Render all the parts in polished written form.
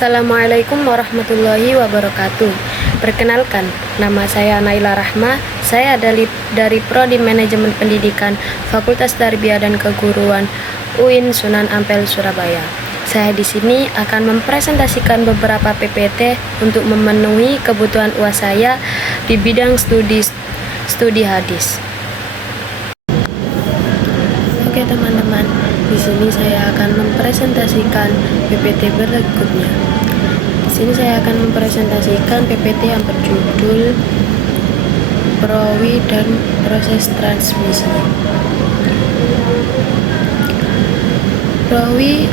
Assalamualaikum warahmatullahi wabarakatuh. Perkenalkan, nama saya Naila Rahma. Saya dari Prodi Manajemen Pendidikan Fakultas Tarbiyah dan Keguruan UIN Sunan Ampel, Surabaya. Saya di sini akan mempresentasikan beberapa PPT untuk memenuhi kebutuhan UAS saya di bidang studi hadis. Oke teman-teman, di sini saya akan mempresentasikan PPT berikutnya. Di sini saya akan mempresentasikan PPT yang berjudul Perawi dan Proses Transmisi. Perawi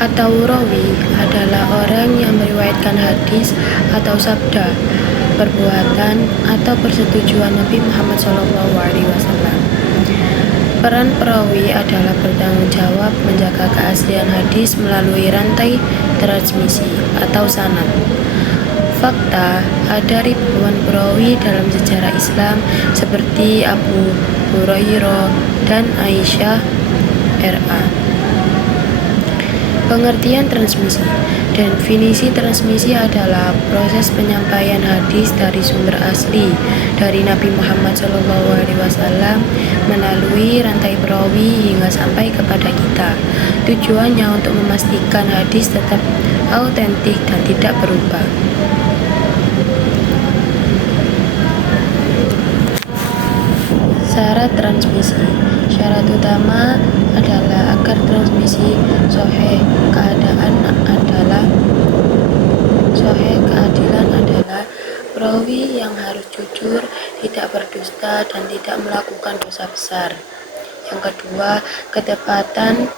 atau rawi adalah orang yang meriwayatkan hadis atau sabda, perbuatan atau persetujuan Nabi Muhammad SAW. Peran perawi adalah bertanggung jawab menjaga keaslian hadis melalui rantai transmisi atau sanad. Fakta, ada ribuan perawi dalam sejarah Islam seperti Abu Hurairah dan Aisyah R.A. Pengertian transmisi. Definisi transmisi adalah proses penyampaian hadis dari sumber asli dari Nabi Muhammad SAW melalui rantai perawi hingga sampai kepada kita. Tujuannya untuk memastikan hadis tetap autentik dan tidak berubah. Syarat transmisi. Syarat utama adalah agar transmisi sahih keadilan adalah perawi yang harus jujur, tidak berdusta, dan tidak melakukan dosa besar. Yang kedua, ketepatan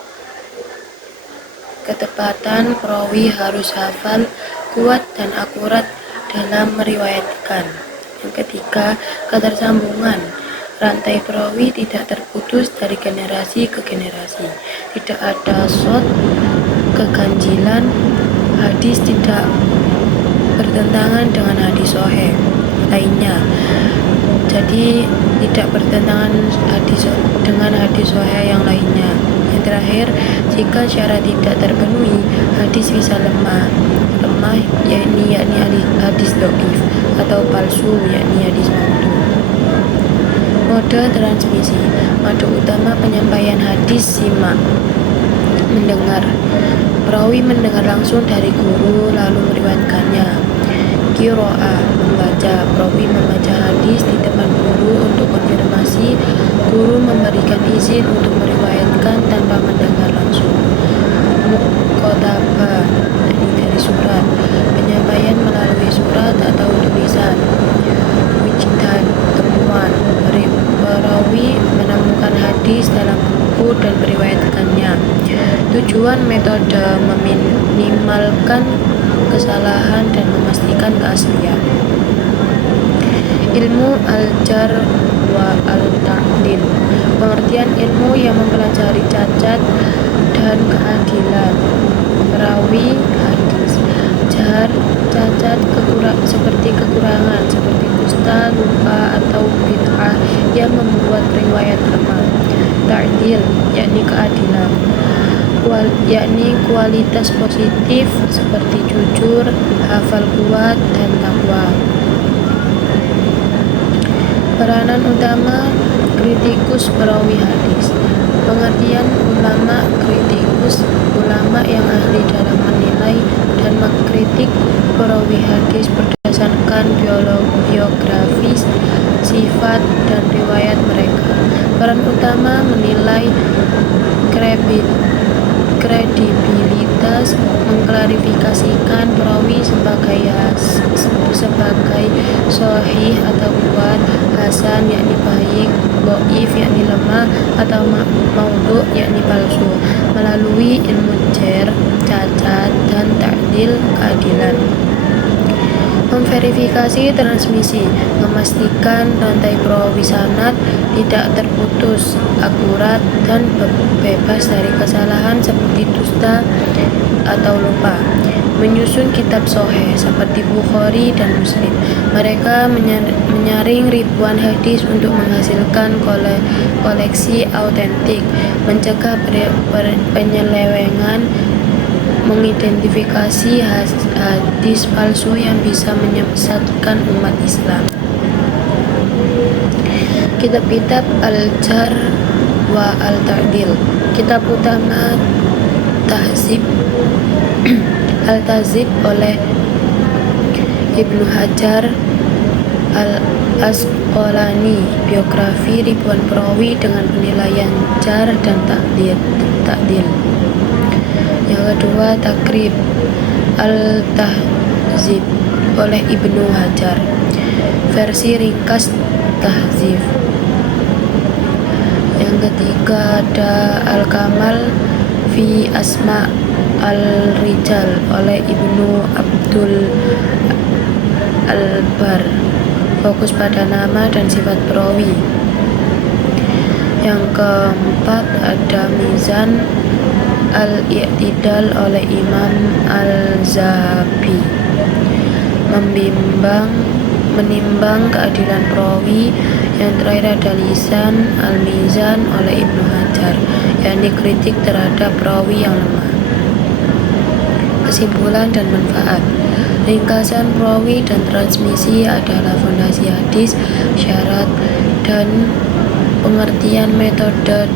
perawi harus hafal, kuat, dan akurat dalam meriwayatkan. Yang ketiga, ketersambungan. Rantai perawi tidak terputus dari generasi ke generasi. Tidak ada shot keganjilan. Hadis tidak bertentangan dengan hadis sahih lainnya. Jadi tidak bertentangan dengan hadis sahih yang lainnya. Yang terakhir, jika syarat tidak terpenuhi, hadis bisa lemah yakni hadis dhaif, atau palsu yakni hadis maudhu. Mode transmisi. Mode utama penyampaian hadis simak. Mendengar. Perawi mendengar langsung dari guru lalu meriwayatkannya. Qiraah, membaca. Perawi membaca hadis di depan guru untuk konfirmasi. Guru memberikan izin untuk meriwayatkan tanpa mendengar langsung. Muqatabah, ini dari surat. Penyampaian melalui surat atau tulisan. Wijdan, temuan. Perawi menemukan hadis dalam buku dan meriwayatkannya. Tujuan metode meminimalkan kesalahan dan memastikan keaslian. Ilmu al-jar wa al-ta'dil. Pengertian ilmu yang mempelajari cacat dan keadilan perawi hadis. Jar, cacat, seperti kekurangan seperti kusta, lupa, atau bid'ah yang membuat riwayat lemah. Ta'dil, yakni keadilan, yakni kualitas positif seperti jujur, hafal kuat, dan takwa. Peranan utama kritikus perawi hadis. Pengertian ulama kritikus, ulama yang ahli dalam menilai dan mengkritik perawi hadis berdasarkan biografis, sifat, dan riwayat mereka. Peran utama menilai kredibilitas, mengklarifikasikan perawi sebagai sahih atau kuat, hasan yakni baik, dhaif yakni lemah, atau maudhu yakni palsu, melalui ilmu jar, cacat, dan ta'dil, keadilan. Memverifikasi transmisi, memastikan rantai perawi sanad tidak terputus, akurat, dan bebas dari kesalahan seperti dusta atau lupa. Menyusun kitab sahih seperti Bukhari dan Muslim. Mereka menyaring ribuan hadis untuk menghasilkan koleksi autentik, mencegah penyelewengan mengidentifikasi hadis palsu yang bisa menyesatkan umat Islam. Kitab-kitab Al-Jarh wa Al-Ta'dil. Kitab utama Tahzib Al-Tahzib oleh Ibnu Hajar Al-Asqalani, biografi ribuan perawi dengan penilaian jar dan ta'dil. Yang kedua, Takrib Al-Tahzib oleh Ibnu Hajar, versi ringkas Tahzib. Yang ketiga ada Al-Kamal fi Asma Al-Rijal oleh Ibnu Abdul Al-Bar, fokus pada nama dan sifat perawi. Yang keempat ada Mizan Al-I'tidal oleh Imam Al-Zahabi, menimbang keadilan perawi. Yang terakhir ada Lisan Al-Mizan oleh Ibnu Hajar, yakni kritik terhadap perawi yang lemah. Kesimpulan dan manfaat. Ringkasan perawi dan transmisi adalah fondasi hadis, syarat dan pengertian metode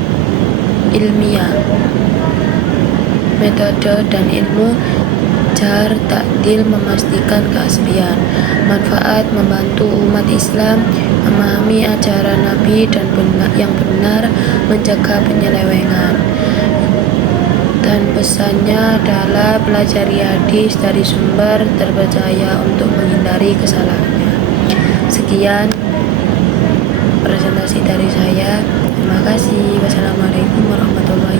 ilmiah, metode dan ilmu jar ta'dil memastikan keaslian. Manfaat: membantu umat Islam memahami ajaran Nabi dan yang benar, menjaga penyelewengan. Dan pesannya adalah pelajari hadis dari sumber terpercaya untuk menghindari kesalahannya. Sekian presentasi dari saya. Terima kasih. Wassalamualaikum warahmatullahi wabarakatuh.